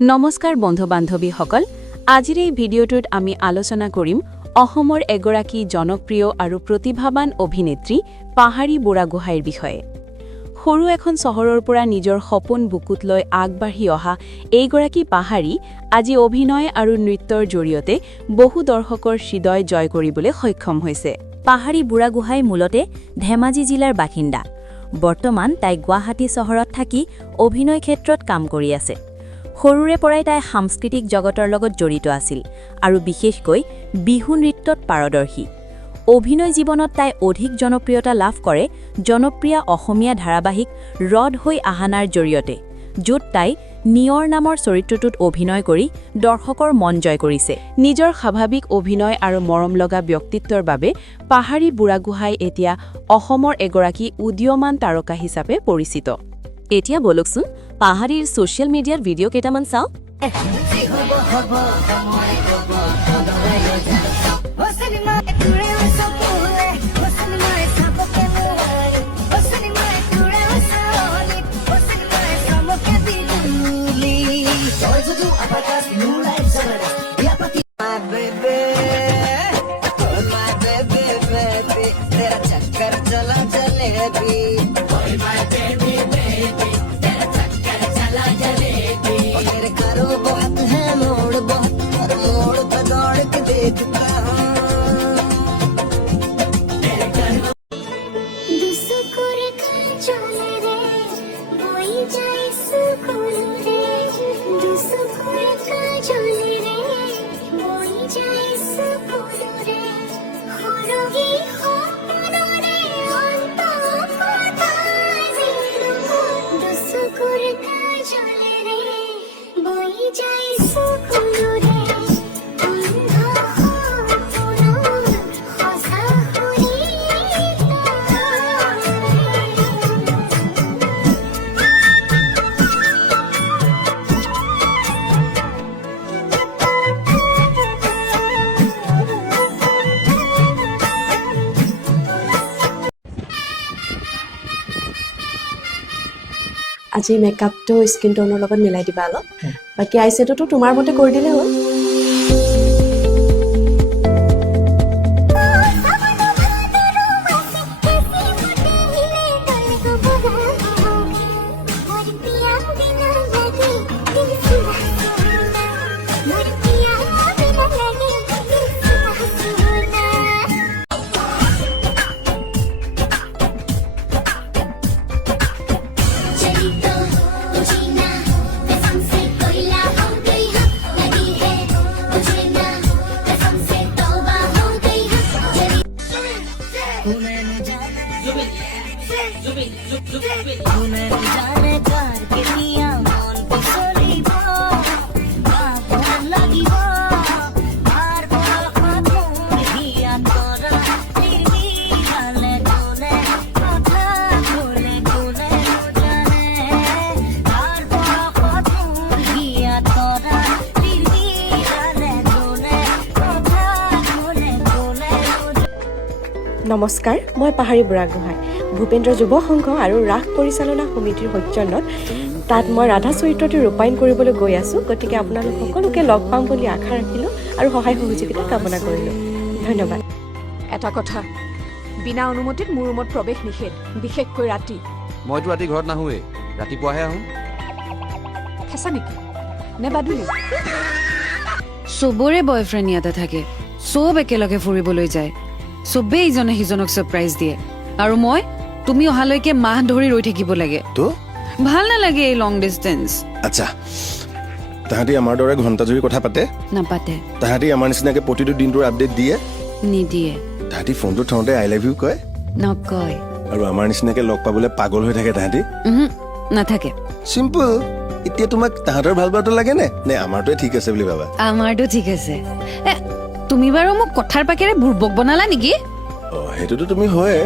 নমস্কাৰ বন্ধু-বান্ধৱীসকল, আজিৰ এই ভিডিঅ'টোত আমি আলোচনা কৰিম অসমৰ এগৰাকী জনপ্ৰিয় আৰু প্ৰতিভাৱান অভিনেত্ৰী পাহাৰী বুঢ়াগোহাঁইৰ বিষয়ে। সৰু এখন চহৰৰ পৰা নিজৰ সপোন বুকুত লৈ আগবাঢ়ি অহা এইগৰাকী পাহাৰী আজি অভিনয় আৰু নৃত্যৰ জৰিয়তে বহু দৰ্শকৰ হৃদয় জয় কৰিবলৈ সক্ষম হৈছে। পাহাৰী বুঢ়াগোহাঁই মূলতে ধেমাজি জিলাৰ বাসিন্দা। বৰ্তমান তাই গুৱাহাটী চহৰত থাকি অভিনয় ক্ষেত্ৰত কাম কৰি আছে। সৰুৰে পৰাই তাই সাংস্কৃতিক জগতৰ লগত জড়িত আছিল আৰু বিশেষকৈ বিহু নৃত্যত পাৰদৰ্শী। অভিনয় জীৱনত তাই অধিক জনপ্ৰিয়তা লাভ কৰে জনপ্ৰিয় অসমীয়া ধাৰাবাহিক ৰদ হৈ আহানাৰ জৰিয়তে, য'ত তাই নিয়ৰ নামৰ চৰিত্ৰটোত অভিনয় কৰি দৰ্শকৰ মন জয় কৰিছে। নিজৰ স্বাভাৱিক অভিনয় আৰু মৰমলগা ব্যক্তিত্বৰ বাবে পাহাৰী বুঢ়াগোহাঁই এতিয়া অসমৰ এগৰাকী উদীয়মান তাৰকা হিচাপে পৰিচিত। এতিয়া বলকচোন পাহাৰীৰ ছ'চিয়েল মিডিয়াৰ ভিডিঅ' কেইটামান চাওঁ। আজি মেকআপটো স্কিন টোনৰ লগত মিলাই দিবা অলপ, বাকী আইশ্বেডোটো তোমাৰ মতে কৰি দিলে হ'ল। নমস্কাৰ, মই পাহাৰী বুঢ়াগোহাঁই, ভূপেন্দ্ৰ যুৱ সংঘ আৰু ৰাস পৰিচালনা সমিতিৰ সৌজন্যত তাত মই ৰাধা চৰিত্ৰটি ৰূপায়ণ কৰিবলৈ গৈ আছোঁ। গতিকে আপোনালোক সকলোকে লগ পাম বুলি আশা ৰাখিলোঁ আৰু সহায় সহযোগিতা কামনা কৰিলোঁ। ধন্যবাদ। এটা কথা, বিনা অনুমতিত মোৰ ৰুমত প্ৰৱেশ নিষেধ, বিশেষকৈ ৰাতি। মইতো ৰাতি ঘৰত নাহোঁৱেই, ৰাতিপুৱাহে আহোঁ। খেঁচা নেকি নে বাদুলি? চবৰে বয়ফ্ৰেণ্ড ইয়াতে থাকে, চব একেলগে ফুৰিবলৈ যায়, চবেই ইজনে সিজনক ছাৰপ্ৰাইজ দিয়ে, আৰু তুমি অহালৈকে মাহ ধৰি ৰৈ থাকিব লাগে। ভাল নালাগে এই লং ডিষ্টেঞ্চ। আচ্ছা, তাহাঁতি আমাৰ দৰে ঘণ্টা জুৰি কথা পাতে নাপাতে? তাহাঁতি আমাৰ নিচিনাকে প্ৰতিটো দিনটোৰ আপডেট দিয়ে নিদিয়ে? তাহাঁতি ফোনটো থওঁতে আই লাভ ইউ কয় নকয়? আৰু আমাৰ নিচিনাকে লগ পাবলৈ পাগল হৈ থাকে তাহাঁতি? নাথাকে। চিম্পল। এতিয়া তোমাক তাহাঁতৰ ভাল পোৱাটো লাগে নে আমাৰটোৱে ঠিক আছে বুলি ভাবা? আমাৰতো ঠিক আছে। তুমি বাৰু মোক কথাৰ পাকেৰে বুৰ্বক বনালা নেকি? সেইটোতো তুমি হয়।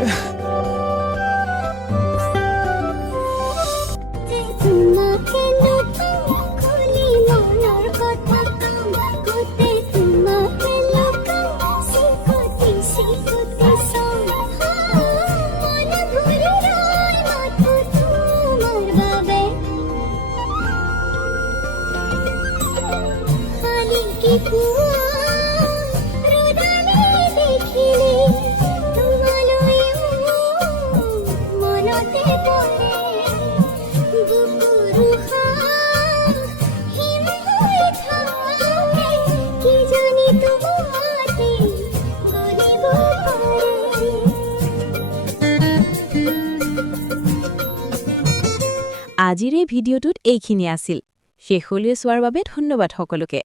কি পুৱা ৰদালি দেখিলে তোমালৈ মনতে পৰে বুকুৰ হিম হৈ থাকে কিজানি তোমাতে গলিব পাৰে আজিৰ এই ভিডিঅ'টোত এইখিনি আছিল শেষলৈ চোৱাৰ বাবে ধন্যবাদ সকলোকে